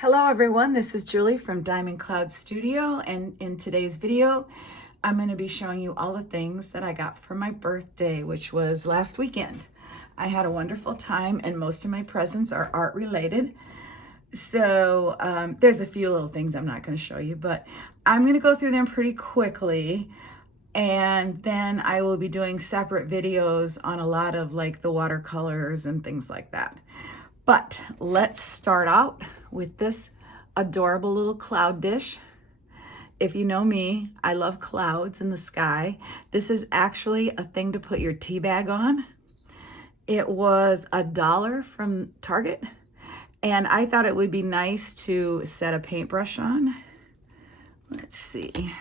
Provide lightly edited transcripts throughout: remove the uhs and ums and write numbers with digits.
Hello everyone, this is Julie from Diamond Cloud Studio, and in today's video I'm going to be showing you all the things that I got for my birthday, which was last weekend. I had a wonderful time and most of my presents are art related. So there's a few little things I'm not going to show you, but I'm going to go through them pretty quickly, and then I will be doing separate videos on a lot of like the watercolors and things like that. But let's start out with this adorable little cloud dish. If you know me, I love clouds in the sky. This is actually a thing to put your tea bag on. It was $1 from Target, and I thought it would be nice to set a paintbrush on. Let's see.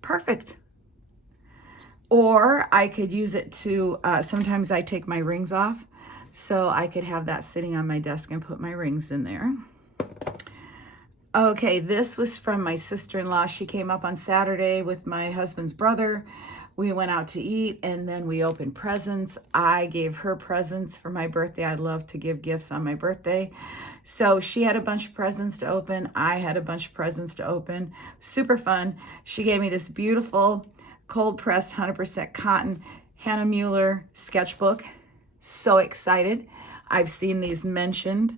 Perfect. Or I could use it to, sometimes I take my rings off, so I could have that sitting on my desk and put my rings in there. Okay, this was from my sister-in-law. She came up on Saturday with my husband's brother. We went out to eat and then we opened presents. I gave her presents for my birthday. I love to give gifts on my birthday. So she had a bunch of presents to open. I had a bunch of presents to open. Super fun. She gave me this beautiful cold pressed 100% cotton Hannah Mueller sketchbook. So excited. I've seen these mentioned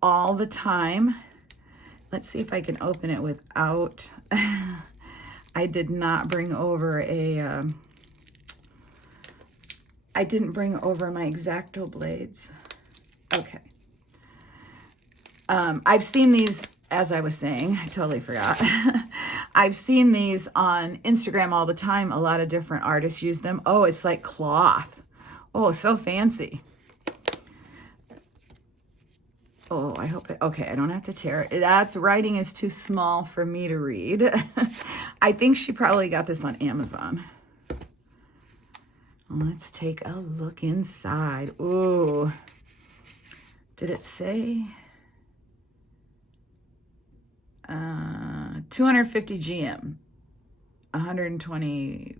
all the time. Let's see if I can open it without, I did not bring over a, I didn't bring over my X-Acto blades. Okay. I've seen these, as I was saying, I totally forgot. I've seen these on Instagram all the time. A lot of different artists use them. Oh, it's like cloth. Oh, so fancy. Oh, I hope it, okay, I don't have to tear it. That writing is too small for me to read. I think she probably got this on Amazon. Let's take a look inside. Ooh, did it say? 250 GM, 120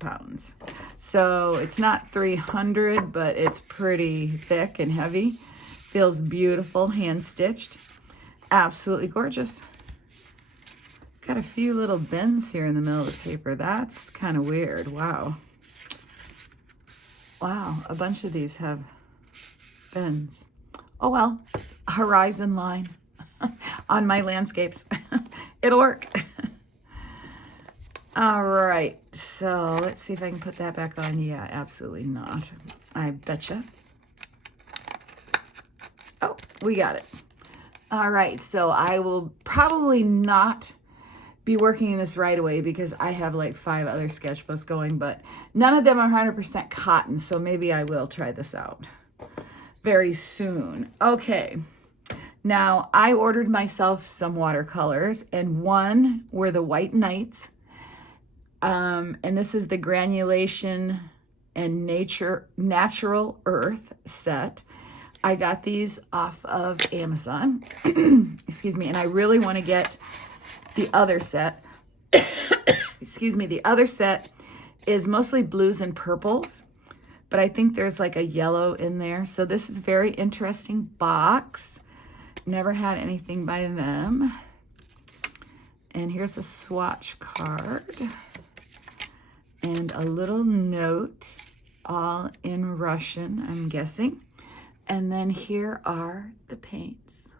pounds. So it's not 300, but it's pretty thick and heavy. Feels beautiful, hand stitched. Absolutely gorgeous. Got a few little bends here in the middle of the paper. That's kind of weird. Wow. Wow, a bunch of these have bends. Oh well, a horizon line on my landscapes. It'll work. All right, so let's see if I can put that back on. Yeah, absolutely not. I betcha. Oh, we got it. All right, so I will probably not be working in this right away because I have like 5 other sketchbooks going, but none of them are 100% cotton, so maybe I will try this out very soon. Okay, now I ordered myself some watercolors, and one were the White Nights. And this is the Granulation and Natural Earth set. I got these off of Amazon. Excuse me. And I really want to get the other set. Excuse me. The other set is mostly blues and purples, but I think there's like a yellow in there. So this is a very interesting box. Never had anything by them. And here's a swatch card and a little note, all in Russian, I'm guessing. And then here are the paints.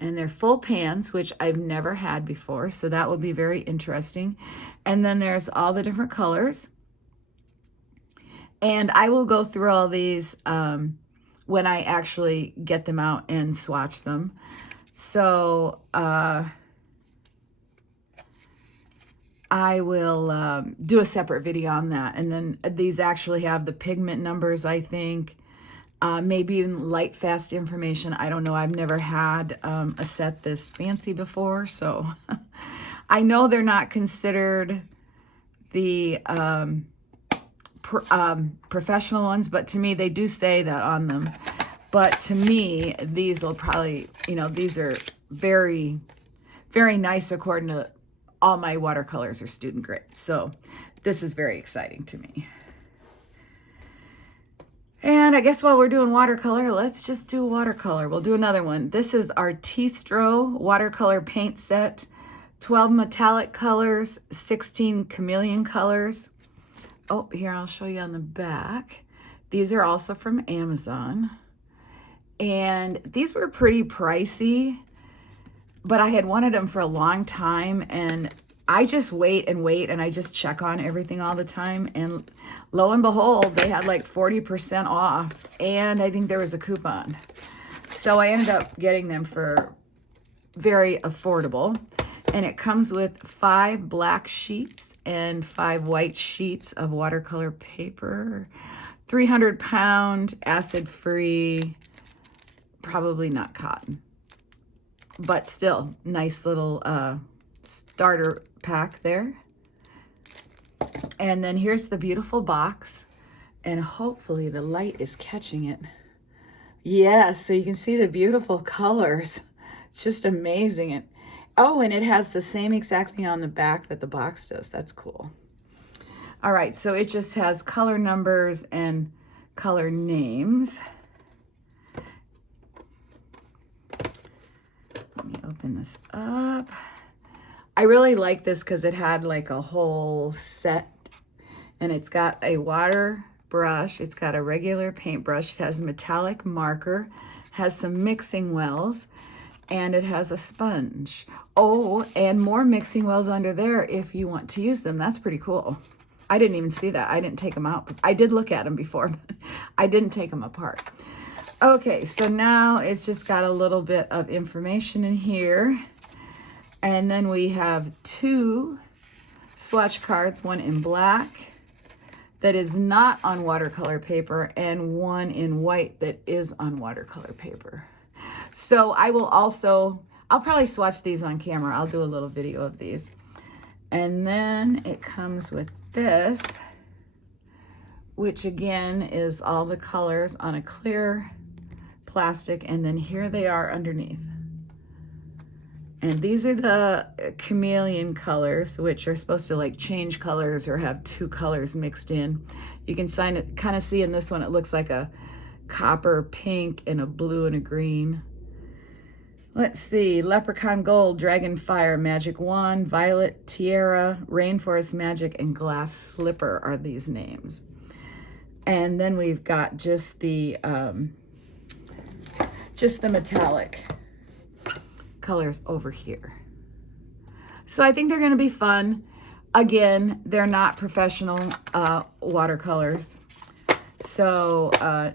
And they're full pans, which I've never had before, so that will be very interesting. And then there's all the different colors. And I will go through all these when I actually get them out and swatch them. So I will do a separate video on that. And then these actually have the pigment numbers, I think. Maybe even light fast information. I don't know. I've never had a set this fancy before, so I know they're not considered the professional ones, but to me they do say that on them. But to me, these will probably, you know, these are very, very nice according to all my watercolors are student grade. So this is very exciting to me. And I guess while we're doing watercolor, let's just do watercolor. We'll do another one. This is Artistro watercolor paint set. 12 metallic colors, 16 chameleon colors. Oh, here, I'll show you on the back. These are also from Amazon. And these were pretty pricey, but I had wanted them for a long time, and I just wait and wait, and I just check on everything all the time, and lo and behold, they had like 40% off, and I think there was a coupon. So I ended up getting them for very affordable, and it comes with 5 black sheets and 5 white sheets of watercolor paper, 300-pound, acid-free, probably not cotton, but still nice little starter pack there. And then here's the beautiful box, and hopefully the light is catching it. Yeah, so you can see the beautiful colors. It's just amazing. And oh, and it has the same exact thing on the back that the box does. That's cool. All right, so it just has color numbers and color names. Let me open this up. I really like this because it had like a whole set, and it's got a water brush, it's got a regular paintbrush, it has a metallic marker, has some mixing wells, and it has a sponge. Oh, and more mixing wells under there if you want to use them. That's pretty cool. I didn't even see that. I didn't take them out. I did look at them before, but I didn't take them apart. Okay, so now it's just got a little bit of information in here. And then we have 2 swatch cards, one in black that is not on watercolor paper, and one in white that is on watercolor paper. So I will also, I'll probably swatch these on camera. I'll do a little video of these. And then it comes with this, which again is all the colors on a clear plastic, and then here they are underneath. And these are the chameleon colors, which are supposed to like change colors or have 2 colors mixed in. You can kind of see in this one, it looks like a copper pink and a blue and a green. Let's see, Leprechaun Gold, Dragon Fire, Magic Wand, Violet Tiara, Rainforest Magic, and Glass Slipper are these names. And then we've got just the metallic colors over here. So I think they're going to be fun. Again, they're not professional watercolors. So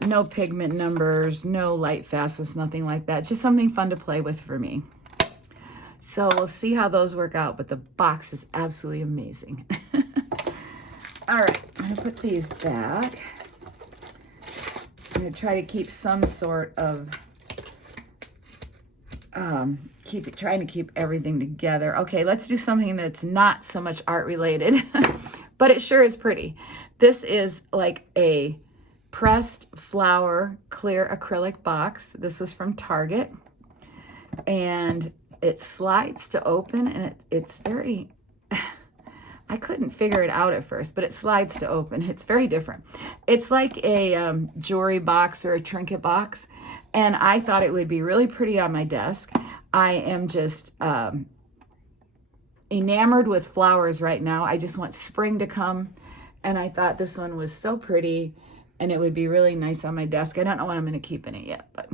no pigment numbers, no light fastness, nothing like that. Just something fun to play with for me. So we'll see how those work out, but the box is absolutely amazing. All right, I'm going to put these back. I'm going to try to keep some sort of trying to keep everything together. Okay, let's do something that's not so much art related, but it sure is pretty. This is like a pressed flower clear acrylic box. This was from Target, and it slides to open, and it's very, I couldn't figure it out at first, but it slides to open. It's very different. It's like a jewelry box or a trinket box, and I thought it would be really pretty on my desk. I am just enamored with flowers right now. I just want spring to come, and I thought this one was so pretty, and it would be really nice on my desk. I don't know what I'm going to keep in it yet, but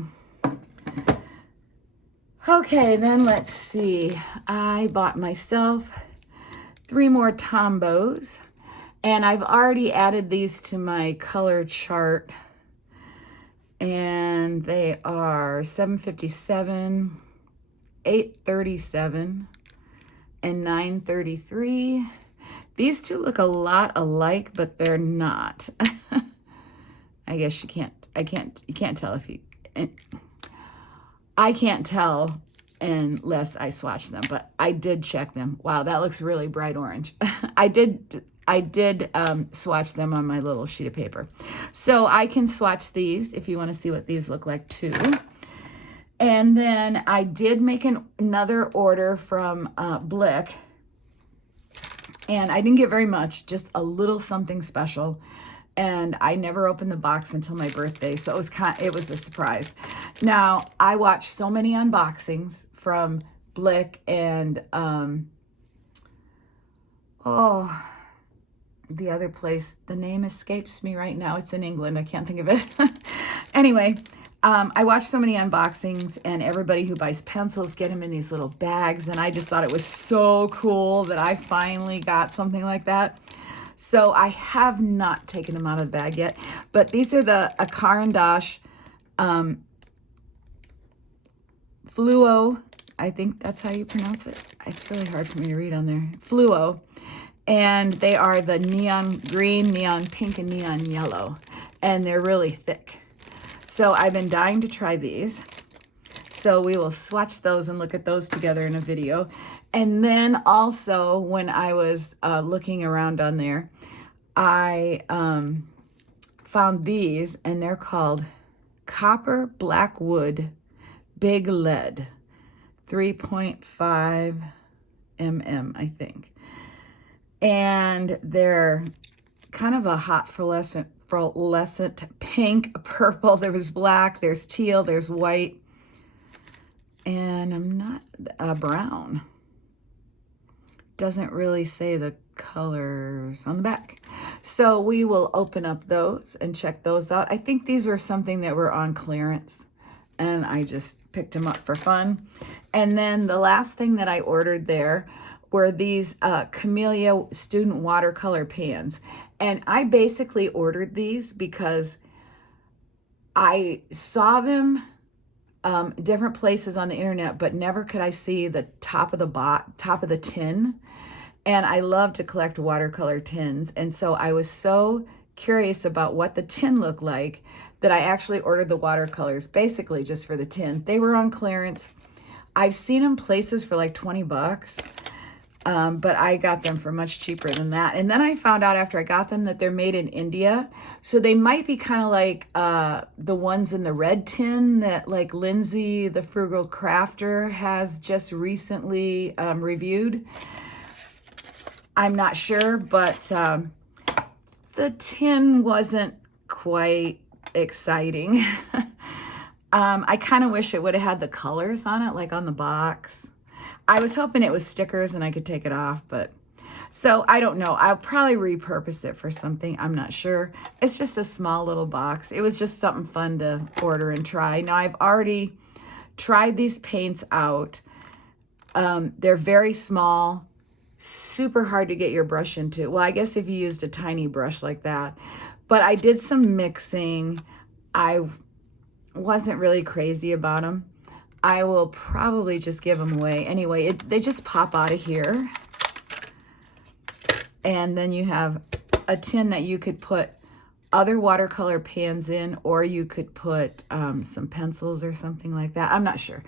okay, then let's see. I bought myself 3 more Tombows, and I've already added these to my color chart, and they are 757, 837, and 933. These 2 look a lot alike, but they're not. I guess you can't tell if you, I can't tell unless I swatch them, but I did check them. Wow, that looks really bright orange. I did swatch them on my little sheet of paper. So I can swatch these if you want to see what these look like too. And then I did make another order from Blick, and I didn't get very much, just a little something special. and I never opened the box until my birthday, so it was a surprise. Now, I watched so many unboxings from Blick and the other place, the name escapes me right now. It's in England. I can't think of it. Anyway, I watched so many unboxings, and everybody who buys pencils get them in these little bags, and I just thought it was so cool that I finally got something like that. So I have not taken them out of the bag yet, but these are the Caran d'Ache Fluo. I think that's how you pronounce it. It's really hard for me to read on there. Fluo. And they are the neon green, neon pink, and neon yellow. And they're really thick. So I've been dying to try these. So we will swatch those and look at those together in a video. And then also, when I was looking around on there, I found these, and they're called Copper Black Wood Big Lead, 3.5 mm, I think. And they're kind of a hot fluorescent pink, purple. There was black, there's teal, there's white, and I'm not brown. Doesn't really say the colors on the back. So we will open up those and check those out. I think these were something that were on clearance, and I just picked them up for fun. And then the last thing that I ordered there were these Camellia student watercolor pans. And I basically ordered these because I saw them different places on the internet, but never could I see the top of the tin. And I love to collect watercolor tins. And so I was so curious about what the tin looked like that I actually ordered the watercolors basically just for the tin. They were on clearance. I've seen them places for like 20 bucks. But I got them for much cheaper than that. And then I found out after I got them that they're made in India. So they might be kind of like the ones in the red tin that like Lindsay, the Frugal Crafter, has just recently reviewed. I'm not sure, but the tin wasn't quite exciting. I kind of wish it would have had the colors on it, like on the box. I was hoping it was stickers and I could take it off, but so I don't know. I'll probably repurpose it for something. I'm not sure. It's just a small little box. It was just something fun to order and try. Now I've already tried these paints out. They're very small, super hard to get your brush into. Well, I guess if you used a tiny brush like that, but I did some mixing. I wasn't really crazy about them. I will probably just give them away. Anyway, they just pop out of here. And then you have a tin that you could put other watercolor pans in, or you could put some pencils or something like that. I'm not sure.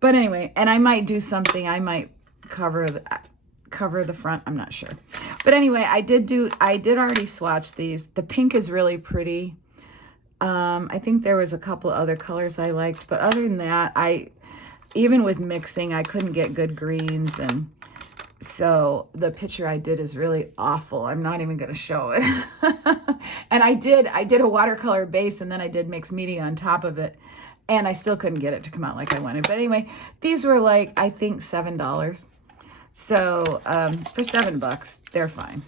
But anyway, and I might do something. I might cover the front. I'm not sure. But anyway, I did already swatch these. The pink is really pretty. I think there was a couple other colors I liked, but other than that, even with mixing, I couldn't get good greens, and so the picture I did is really awful. I'm not even going to show it. And I did a watercolor base, and then I did mixed media on top of it, and I still couldn't get it to come out like I wanted. But anyway, these were like, I think $7. So for $7, they're fine.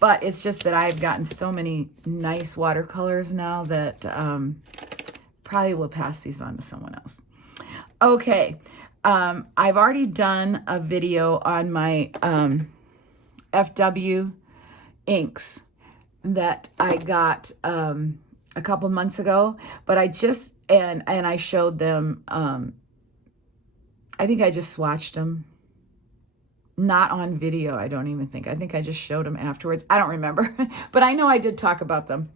But it's just that I've gotten so many nice watercolors now that probably will pass these on to someone else. Okay, I've already done a video on my FW inks that I got a couple months ago, but I just, and I showed them, I think I just swatched them. Not on video, I don't even think. I think I just showed them afterwards. I don't remember, but I know I did talk about them.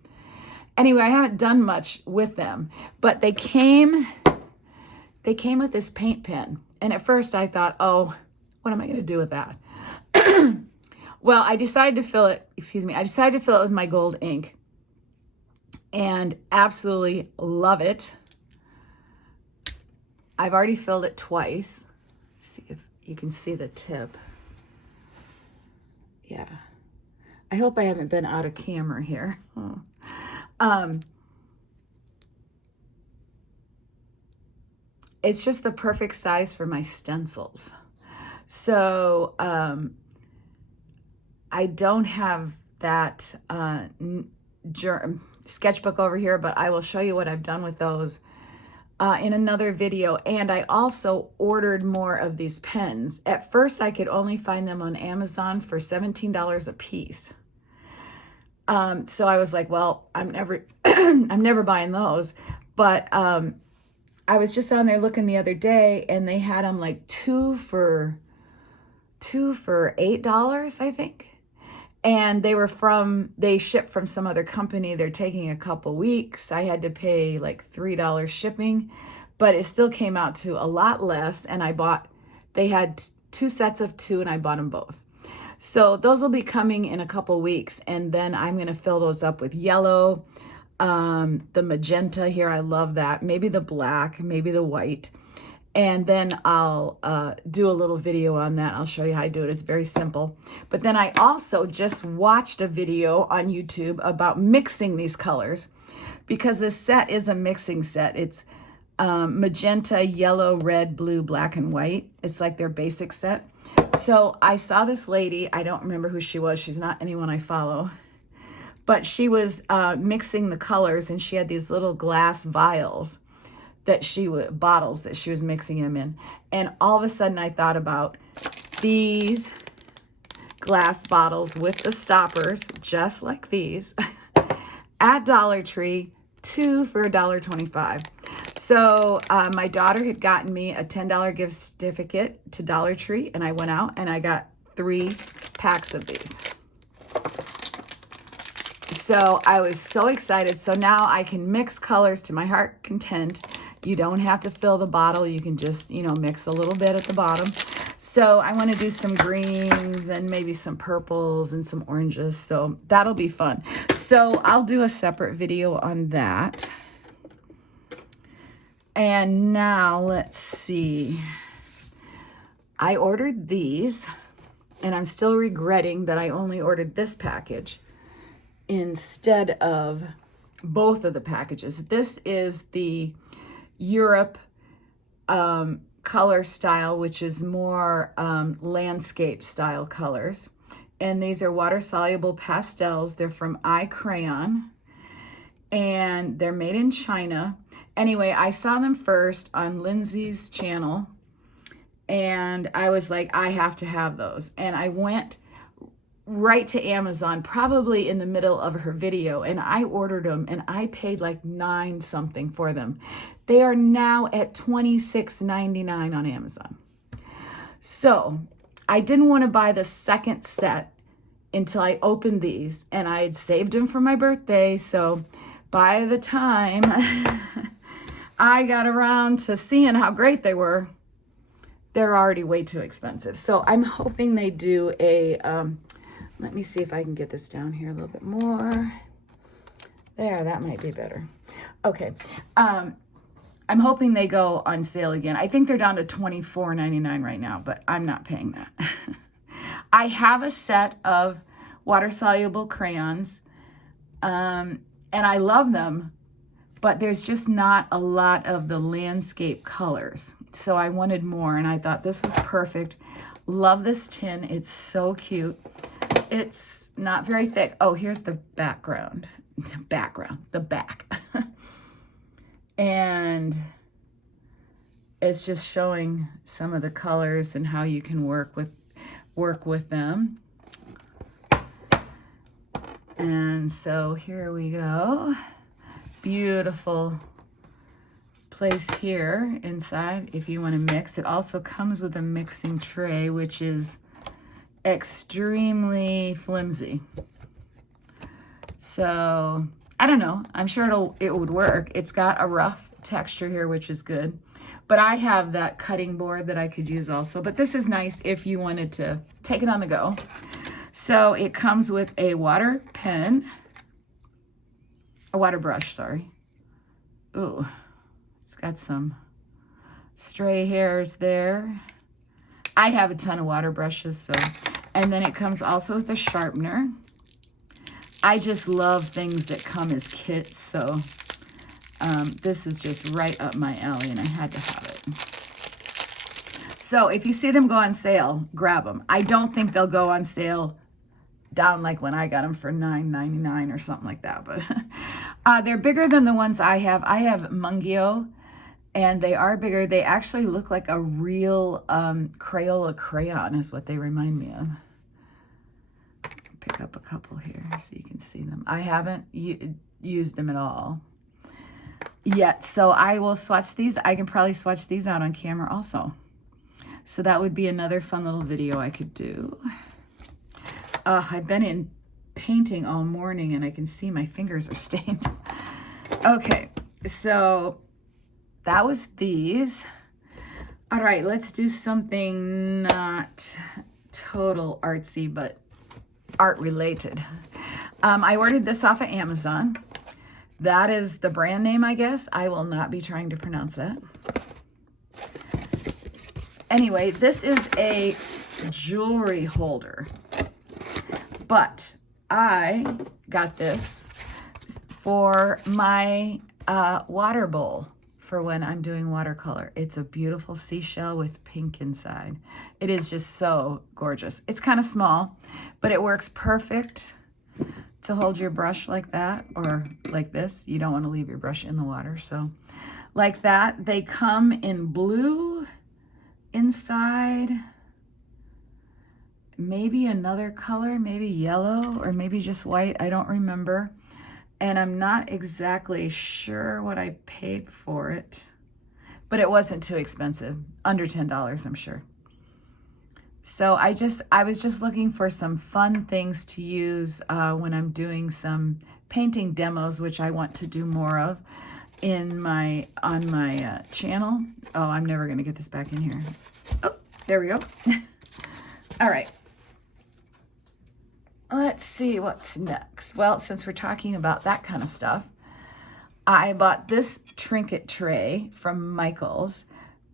Anyway, I haven't done much with them, but they came with this paint pen. And at first I thought, oh, what am I going to do with that? Well, I decided to fill it with my gold ink and absolutely love it. I've already filled it twice. Let's see if you can see the tip. Yeah. I hope I haven't been out of camera here. It's just the perfect size for my stencils. So I don't have that sketchbook over here, but I will show you what I've done with those in another video. And I also ordered more of these pens. At first, I could only find them on Amazon for $17 a piece. So I was like, well, I'm never buying those. But I was just on there looking the other day, and they had them like two for $8, I think. And they shipped from some other company. They're taking a couple weeks. I had to pay like $3 shipping, but it still came out to a lot less. And they had 2 sets of 2, and I bought them both. So those will be coming in a couple weeks. And then I'm going to fill those up with yellow, the magenta here. I love that. Maybe the black, maybe the white. And then I'll do a little video on that. I'll show you how I do it. It's very simple. But then I also just watched a video on YouTube about mixing these colors, because this set is a mixing set. It's magenta, yellow, red, blue, black, and white. It's like their basic set. So I saw this lady. I don't remember who she was. She's not anyone I follow. But she was mixing the colors, and she had these little glass vials bottles that she was mixing them in. And all of a sudden I thought about these glass bottles with the stoppers, just like these, at Dollar Tree, 2 for $1.25. So my daughter had gotten me a $10 gift certificate to Dollar Tree, and I went out and I got 3 packs of these. So I was so excited. So now I can mix colors to my heart content. You don't have to fill the bottle. You can just, mix a little bit at the bottom. So I want to do some greens and maybe some purples and some oranges. So that'll be fun. So I'll do a separate video on that. And now let's see. I ordered these, and I'm still regretting that I only ordered this package instead of both of the packages. This is the Europe color style, which is more landscape style colors. And these are water-soluble pastels. They're from iCrayon, and they're made in China. Anyway, I saw them first on Lindsay's channel, and I was like, I have to have those. And I went right to Amazon, probably in the middle of her video, and I ordered them, and I paid like $9 something for them. They are now at $26.99 on Amazon. So I didn't want to buy the second set until I opened these, and I had saved them for my birthday. So by the time I got around to seeing how great they were, they're already way too expensive. So I'm hoping they do a, let me see if I can get this down here a little bit more. There, that might be better. Okay. I'm hoping they go on sale again. I think they're down to $24.99 right now, but I'm not paying that. I have a set of water-soluble crayons, and I love them, but there's just not a lot of the landscape colors. So I wanted more, and I thought this was perfect. Love this tin. It's so cute. It's not very thick. Oh, here's the background. The back. And it's just showing some of the colors and how you can work with them. And so here we go. Beautiful place here inside if you want to mix. It also comes with a mixing tray, which is extremely flimsy. So I don't know. I'm sure it would work. It's got a rough texture here, which is good. But I have that cutting board that I could use also. But this is nice if you wanted to take it on the go. So it comes with a water pen, a water brush, sorry. Ooh, it's got some stray hairs there. I have a ton of water brushes, so. And then it comes also with a sharpener. I just love things that come as kits, so this is just right up my alley, and I had to have it. So if you see them go on sale, grab them. I don't think they'll go on sale down like when I got them for $9.99 or something like that, but they're bigger than the ones I have. I have Mungio, and they are bigger. They actually look like a real Crayola crayon is what they remind me of. Pick up a couple here so you can see them. I haven't used them at all yet, so I will swatch these. I can probably swatch these out on camera also. So that would be another fun little video I could do. I've been in painting all morning, and I can see my fingers are stained. Okay, so that was these. All right, let's do something not total artsy, but art related. I ordered this off of Amazon. That is the brand name, I guess. I will not be trying to pronounce that. Anyway, this is a jewelry holder, but I got this for my water bowl for when I'm doing watercolor. It's a beautiful seashell with pink inside. It is just so gorgeous. It's kind of small, but it works perfect to hold your brush like that, or like this. You don't want to leave your brush in the water, so like that. They come in blue inside, maybe another color, maybe yellow, or maybe just white. I don't remember. And I'm not exactly sure what I paid for it, but it wasn't too expensive, under $10, I'm sure. So I was just looking for some fun things to use when I'm doing some painting demos, which I want to do more of on my channel. Oh, I'm never going to get this back in here. Oh, there we go. All right. Let's see what's next. Well, since we're talking about that kind of stuff, I bought this Trinket tray from Michael's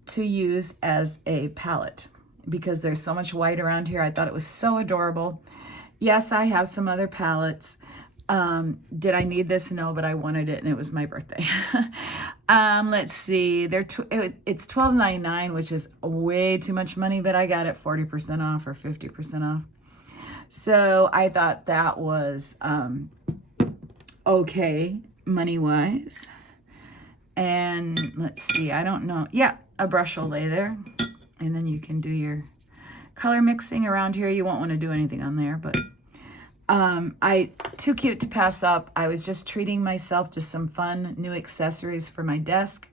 to use as a palette because there's so much white around here. I thought it was so adorable. Yes, I have some other palettes. Did I need this? No, but I wanted it, and it was my birthday. Let's see. It's $12.99, which is way too much money, but I got it 40% off or 50% off. So I thought that was okay, money-wise. And let's see, I don't know. Yeah, a brush will lay there. And then you can do your color mixing around here. You won't want to do anything on there, but too cute to pass up. I was just treating myself to some fun new accessories for my desk.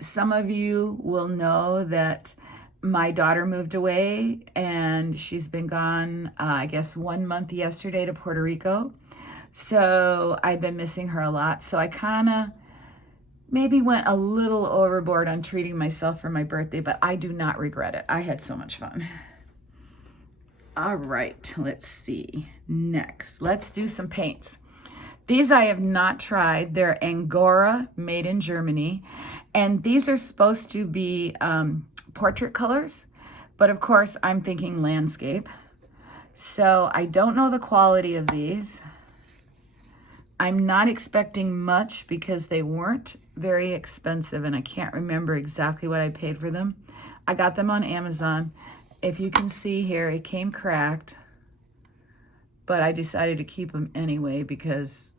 Some of you will know that my daughter moved away, and she's been gone, I guess 1 month yesterday to Puerto Rico. So I've been missing her a lot. So I kind of maybe went a little overboard on treating myself for my birthday, but I do not regret it. I had so much fun. All right, let's see. Next, let's do some paints. These I have not tried. They're Angora, made in Germany. And these are supposed to be portrait colors, but of course I'm thinking landscape. So I don't know the quality of these. I'm not expecting much because they weren't very expensive, and I can't remember exactly what I paid for them. I got them on Amazon. If you can see here, it came cracked, but I decided to keep them anyway because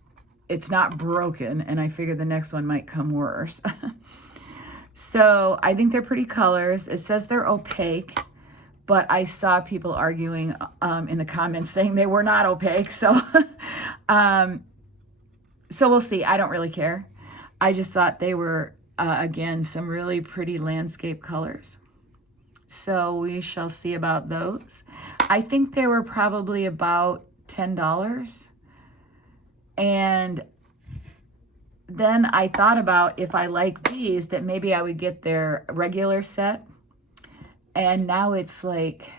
it's not broken, and I figured the next one might come worse. So I think they're pretty colors. It says they're opaque, but I saw people arguing in the comments saying they were not opaque. So, so we'll see. I don't really care. I just thought they were, again, some really pretty landscape colors. So we shall see about those. I think they were probably about $10. And then I thought about if I like these, that maybe I would get their regular set. And now it's like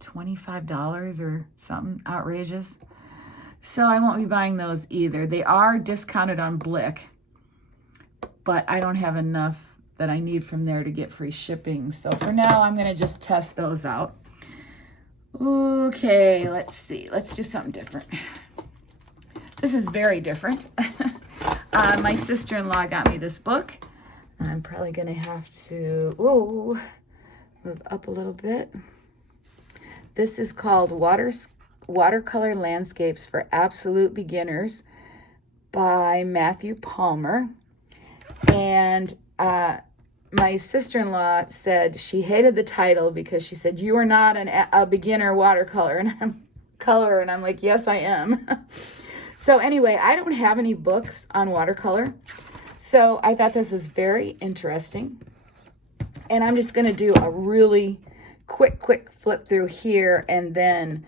$25 or something outrageous. So I won't be buying those either. They are discounted on Blick, but I don't have enough that I need from there to get free shipping. So for now, I'm gonna just test those out. Okay, let's see. Let's do something different. This is very different. My sister-in-law got me this book. I'm probably going to have to move up a little bit. This is called Watercolor Landscapes for Absolute Beginners by Matthew Palmer. And my sister-in-law said she hated the title because she said, you are not a beginner watercolor, and I'm like, yes, I am. So anyway, I don't have any books on watercolor, so I thought this was very interesting. And I'm just going to do a really quick flip through here, and then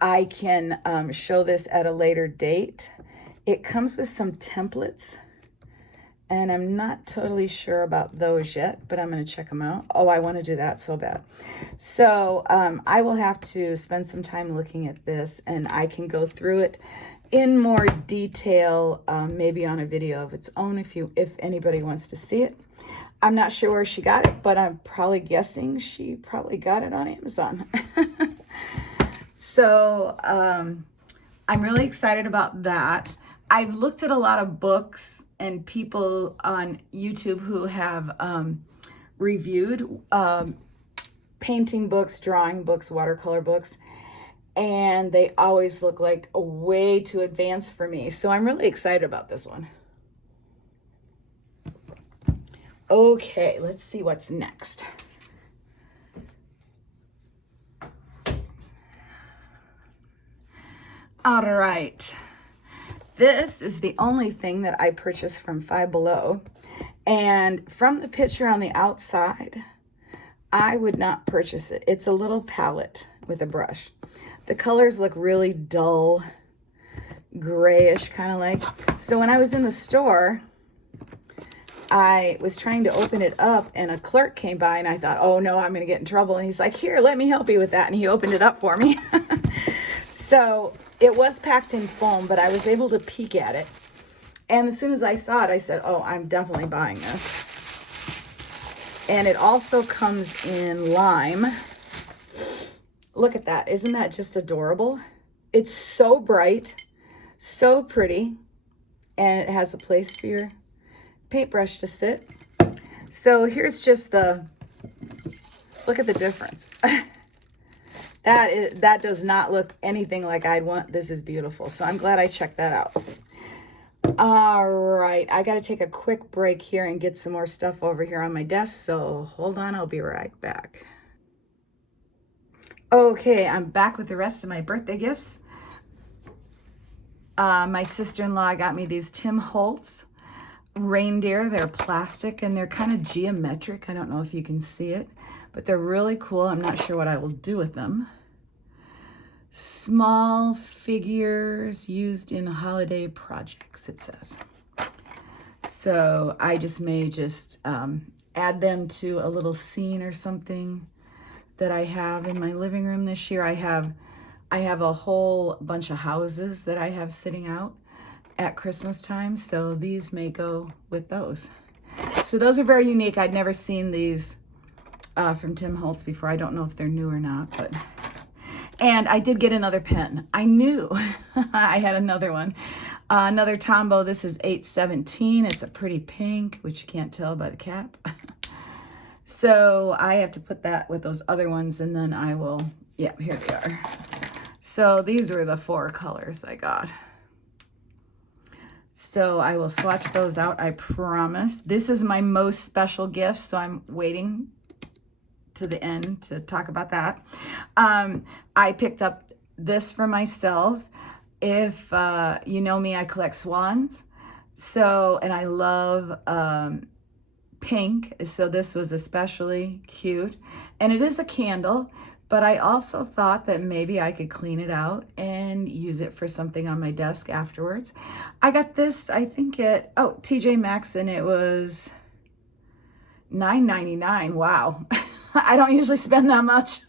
I can show this at a later date. It comes with some templates, and I'm not totally sure about those yet, but I'm going to check them out. Oh, I want to do that so bad. So I will have to spend some time looking at this, and I can go through it in more detail, maybe on a video of its own if anybody wants to see it. I'm not sure where she got it, but I'm probably guessing she probably got it on Amazon. So I'm really excited about that. I've looked at a lot of books and people on YouTube who have reviewed painting books, drawing books, watercolor books, and they always look like way too advanced for me. So I'm really excited about this one. Okay, let's see what's next. All right. This is the only thing that I purchased from Five Below. And from the picture on the outside, I would not purchase it. It's a little palette with a brush. The colors look really dull, grayish, kind of like. So when I was in the store, I was trying to open it up, and a clerk came by, and I thought, oh no, I'm going to get in trouble. And he's like, here, let me help you with that. And he opened it up for me. So it was packed in foam, but I was able to peek at it. And as soon as I saw it, I said, oh, I'm definitely buying this. And it also comes in lime. Look at that. Isn't that just adorable? It's so bright, so pretty, and it has a place for your paintbrush to sit. So here's just look at the difference. That does not look anything like I'd want. This is beautiful. So I'm glad I checked that out. All right, I got to take a quick break here and get some more stuff over here on my desk. So hold on, I'll be right back. Okay, I'm back with the rest of my birthday gifts. My sister-in-law got me these Tim Holtz reindeer. They're plastic and they're kind of geometric. I don't know if you can see it, but they're really cool. I'm not sure what I will do with them. Small figures used in holiday projects, it says. So I may add them to a little scene or something that I have in my living room this year. I have a whole bunch of houses that I have sitting out at Christmas time, so these may go with those. So those are very unique. I'd never seen these from Tim Holtz before. I don't know if they're new or not, but... And I did get another pen. I knew I had another one. Another Tombow. This is 817. It's a pretty pink, which you can't tell by the cap. So I have to put that with those other ones, and then I will, yeah, here they are. So these were the 4 colors I got. So I will swatch those out, I promise. This is my most special gift, so I'm waiting to the end to talk about that. I picked up this for myself. If you know me, I collect swans. So, and I love pink. So this was especially cute. And it is a candle, but I also thought that maybe I could clean it out and use it for something on my desk afterwards. I got this, I think at, TJ Maxx, and it was $9.99. Wow. I don't usually spend that much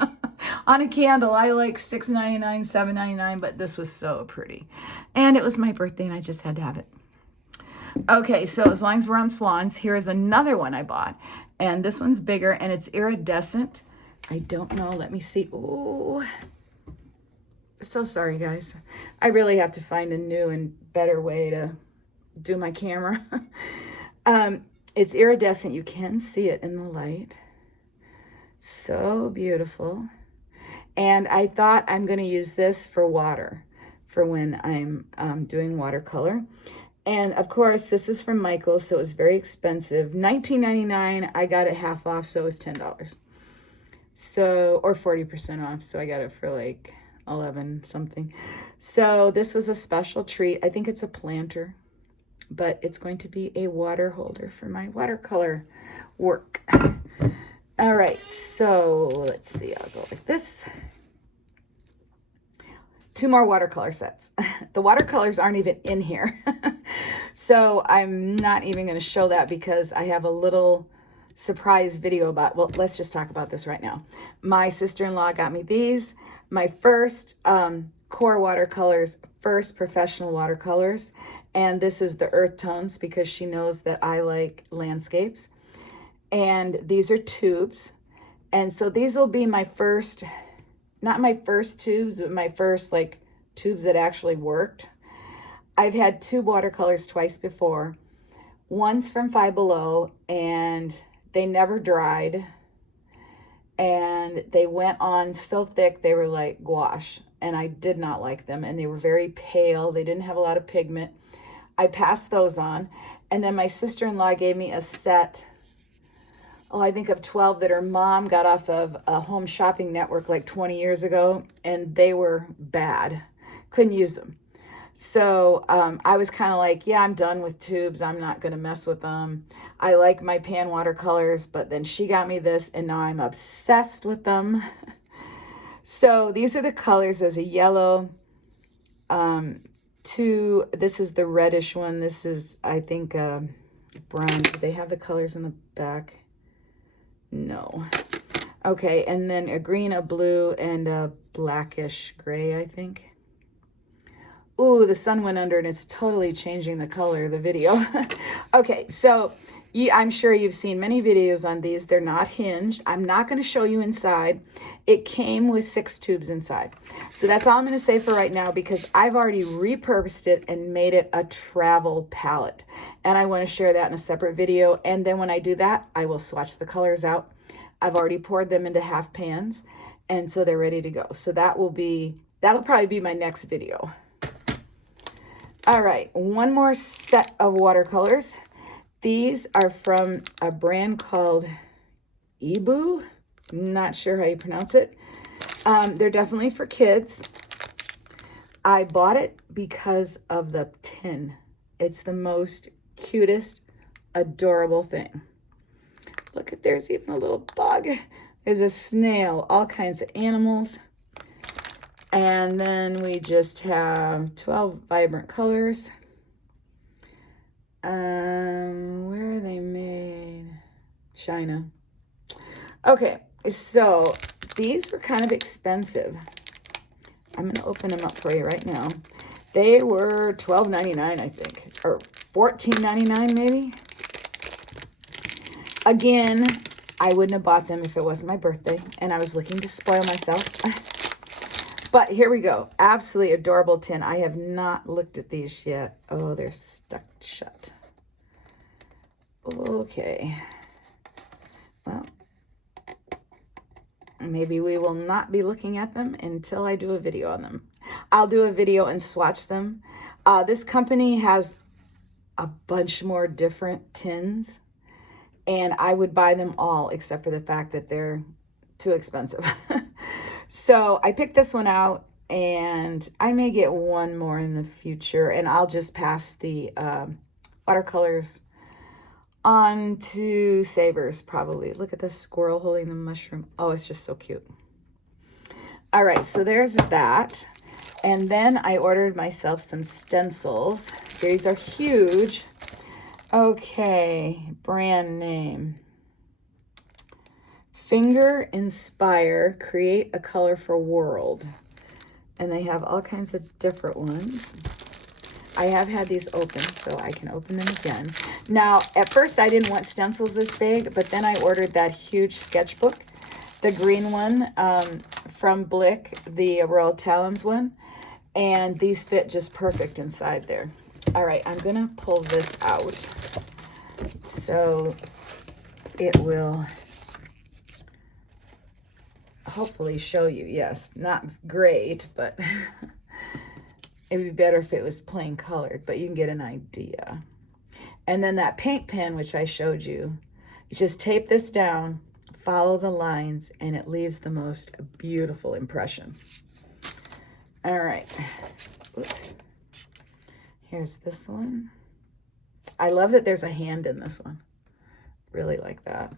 on a candle. I like $6.99, $7.99, but this was so pretty. And it was my birthday and I just had to have it. Okay, so as long as we're on swans, here is another one I bought. And this one's bigger and it's iridescent. I don't know. Let me see. Oh, so sorry, guys. I really have to find a new and better way to do my camera. It's iridescent. You can see it in the light. So beautiful. And I thought I'm going to use this for water, for when I'm doing watercolor. And of course, this is from Michael's, so it was very expensive. $19.99. I got it half off, so it was $10. So, or 40% off. So I got it for like 11 something. So this was a special treat. I think it's a planter, but it's going to be a water holder for my watercolor work. All right, so let's see. I'll go like this. 2 more watercolor sets. The watercolors aren't even in here. So I'm not even going to show that because I have a little surprise video about, well, let's just talk about this right now. My sister-in-law got me these. My first core watercolors, first professional watercolors. And this is the earth tones because she knows that I like landscapes. And these are tubes. And so these will be my first, not my first tubes, but my first like tubes that actually worked. I've had tube watercolors twice before. Once from Five Below, and they never dried. And they went on so thick, they were like gouache. And I did not like them. And they were very pale. They didn't have a lot of pigment. I passed those on. And then my sister-in-law gave me a set, I think of 12 that her mom got off of a home shopping network like 20 years ago, and they were bad. Couldn't use them. So I was kind of like, yeah, I'm done with tubes. I'm not going to mess with them. I like my pan watercolors, but then she got me this, and now I'm obsessed with them. So these are the colors. There's a yellow, this is the reddish one. This is, I think, brown. Do they have the colors in the back? No. Okay, and then a green, a blue, and a blackish gray, I think. Ooh, the sun went under and it's totally changing the color of the video. Okay, so I'm sure you've seen many videos on these. They're not hinged. I'm not going to show you inside. It came with 6 tubes inside. So that's all I'm going to say for right now, because I've already repurposed it and made it a travel palette. And I want to share that in a separate video. And then when I do that, I will swatch the colors out. I've already poured them into half pans, and so they're ready to go. So that'll probably be my next video. All right, one more set of watercolors. These are from a brand called Ibu. Not sure how you pronounce it. They're definitely for kids. I bought it because of the tin. It's the most cutest, adorable thing. Look at, there's even a little bug. There's a snail, all kinds of animals. And then we just have 12 vibrant colors. Where are they made? China. Okay, so these were kind of expensive. I'm going to open them up for you right now. They were $12.99, I think, or $14.99 maybe. Again, I wouldn't have bought them if it wasn't my birthday and I was looking to spoil myself. But here we go. Absolutely adorable tin. I have not looked at these yet. Oh, they're stuck shut. Okay. Well, maybe we will not be looking at them until I do a video on them. I'll do a video and swatch them. This company has a bunch more different tins, and I would buy them all except for the fact that they're too expensive. So I picked this one out, and I may get one more in the future, and I'll just pass the watercolors on to Savers probably. Look at this squirrel holding the mushroom. Oh, it's just so cute. All right, so there's that. And then I ordered myself some stencils. These are huge. Okay, brand name. Finger Inspire, Create a Colorful World. And they have all kinds of different ones. I have had these open, so I can open them again. Now, at first I didn't want stencils this big, but then I ordered that huge sketchbook, the green one from Blick, the Royal Talons one. And these fit just perfect inside there. All right, I'm gonna pull this out so it will hopefully show you. Yes, not great, but it would be better if it was plain colored, but you can get an idea. And then that paint pen, which I showed you, you just tape this down, follow the lines, and it leaves the most beautiful impression. All right, oops. Here's this one. I love that there's a hand in this one. Really like that.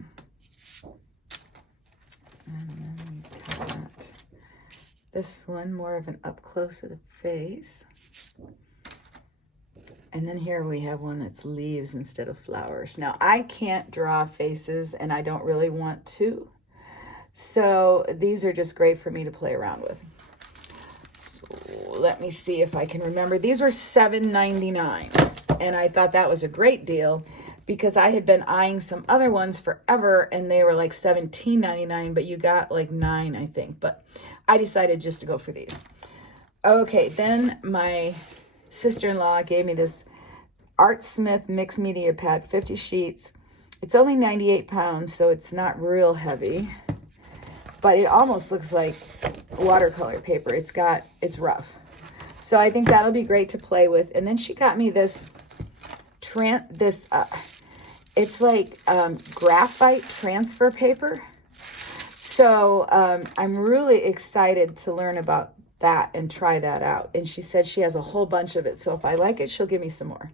And then we got this one, more of an up close of the face. And then here we have one that's leaves instead of flowers. Now, I can't draw faces, and I don't really want to. So these are just great for me to play around with. So let me see if I can remember. These were $7.99, and I thought that was a great deal because I had been eyeing some other ones forever, and they were like $17.99, but you got like $9, I think. But I decided just to go for these. Okay, then my sister-in-law gave me this Art Smith mixed media pad, 50 sheets. It's only 98 pounds, so it's not real heavy, but it almost looks like watercolor paper. It's rough. So I think that'll be great to play with. And then she got me this, it's like graphite transfer paper. So I'm really excited to learn about that and try that out. And she said she has a whole bunch of it, so if I like it, she'll give me some more.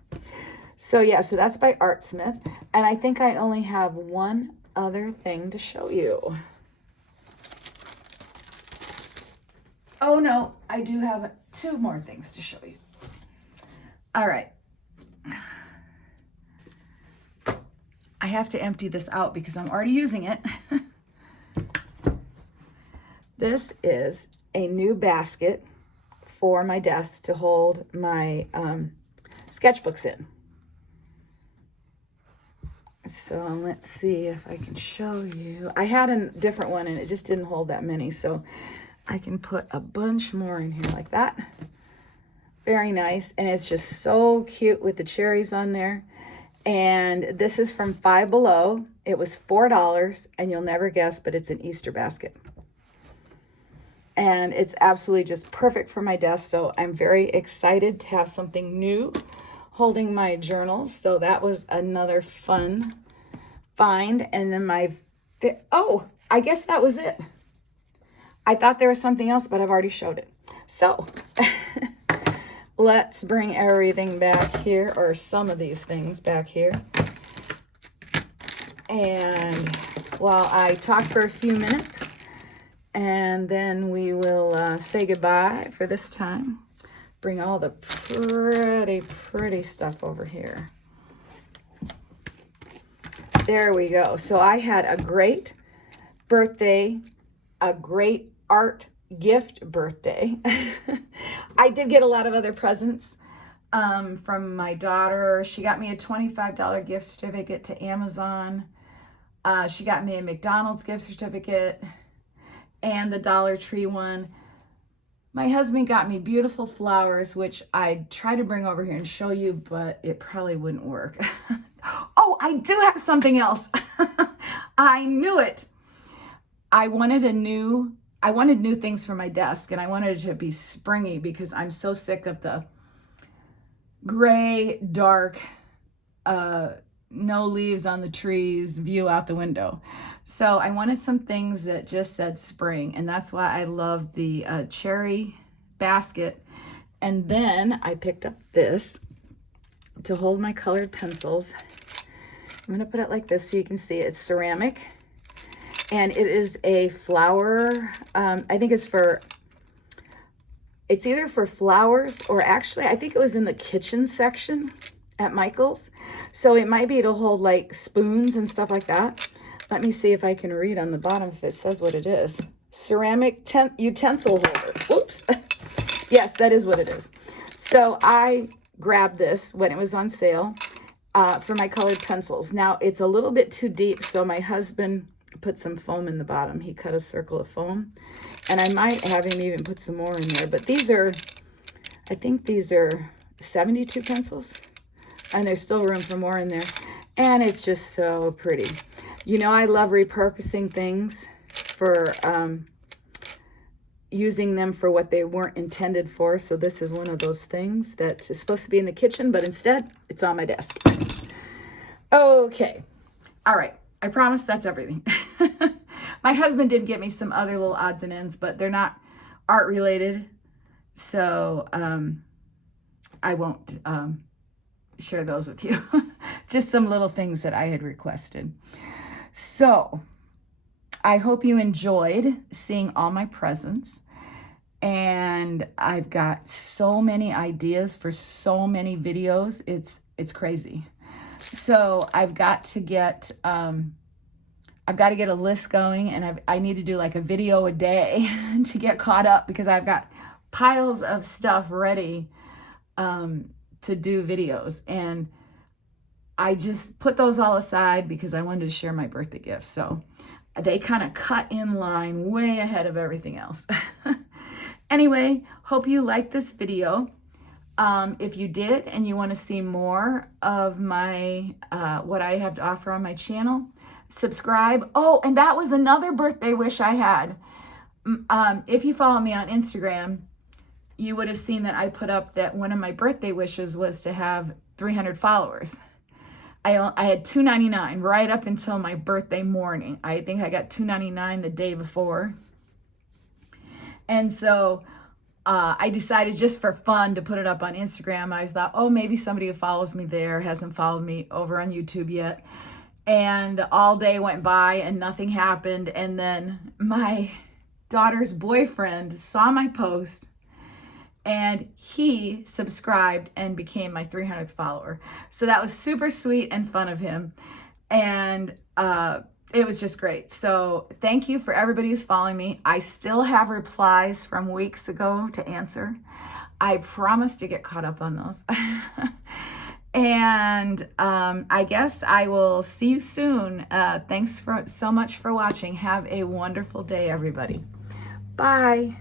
So yeah, so that's by Art Smith, and I think I only have one other thing to show you. Oh no, I do have 2 more things to show you. All right, I have to empty this out because I'm already using it. This is a new basket for my desk to hold my sketchbooks in. So let's see if I can show you. I had a different one and it just didn't hold that many, so I can put a bunch more in here like that. Very nice, and it's just so cute with the cherries on there. And this is from Five Below. It was $4, and you'll never guess, but it's an Easter basket. And it's absolutely just perfect for my desk, so I'm very excited to have something new holding my journals. So that was another fun find. And then I guess that was it. I thought there was something else, but I've already showed it. So let's bring everything back here, or some of these things back here. And while I talk for a few minutes, and then we will say goodbye for this time. Bring all the pretty stuff over here. There we go. So I had a great birthday, a great art gift birthday. I did get a lot of other presents from my daughter. She got me a $25 gift certificate to Amazon. She got me a McDonald's gift certificate and the Dollar Tree one. My husband got me beautiful flowers, which I'd try to bring over here and show you, but it probably wouldn't work. Oh, I do have something else. I knew it. I wanted new things for my desk, and I wanted it to be springy because I'm so sick of the gray, dark, no leaves on the trees view out the window. So I wanted some things that just said spring, and that's why I love the cherry basket. And then I picked up this to hold my colored pencils. I'm gonna put it like this so you can see it's ceramic, and it is a flower. I think it's either for flowers, or actually I think it was in the kitchen section at Michael's. So it might be to hold like spoons and stuff like that. Let me see if I can read on the bottom if it says what it is. Ceramic utensil holder. Oops. Yes, that is what it is. So I grabbed this when it was on sale for my colored pencils. Now it's a little bit too deep, so my husband put some foam in the bottom. He cut a circle of foam, and I might have him even put some more in there, but these are, I think these are 72 pencils, and there's still room for more in there, and it's just so pretty. You know, I love repurposing things for using them for what they weren't intended for. So this is one of those things that is supposed to be in the kitchen, but instead it's on my desk. Okay. All right. I promise that's everything. My husband did get me some other little odds and ends, but they're not art related. So I won't share those with you. Just some little things that I had requested. So I hope you enjoyed seeing all my presents, and I've got so many ideas for so many videos. It's crazy. So I've got to get a list going, and I need to do like a video a day to get caught up, because I've got piles of stuff ready to do videos, and I just put those all aside because I wanted to share my birthday gifts. So they kind of cut in line way ahead of everything else. Anyway, hope you liked this video. If you did and you want to see more of my what I have to offer on my channel, subscribe. Oh, and that was another birthday wish I had. If you follow me on Instagram, you would have seen that I put up that one of my birthday wishes was to have 300 followers. I had 299 right up until my birthday morning. I think I got 299 the day before. And so I decided just for fun to put it up on Instagram. I thought, oh, maybe somebody who follows me there hasn't followed me over on YouTube yet. And all day went by and nothing happened. And then my daughter's boyfriend saw my post, and he subscribed and became my 300th follower. So that was super sweet and fun of him. And it was just great. So thank you for everybody who's following me. I still have replies from weeks ago to answer. I promise to get caught up on those. And I guess I will see you soon. Thanks so much for watching. Have a wonderful day, everybody. Bye.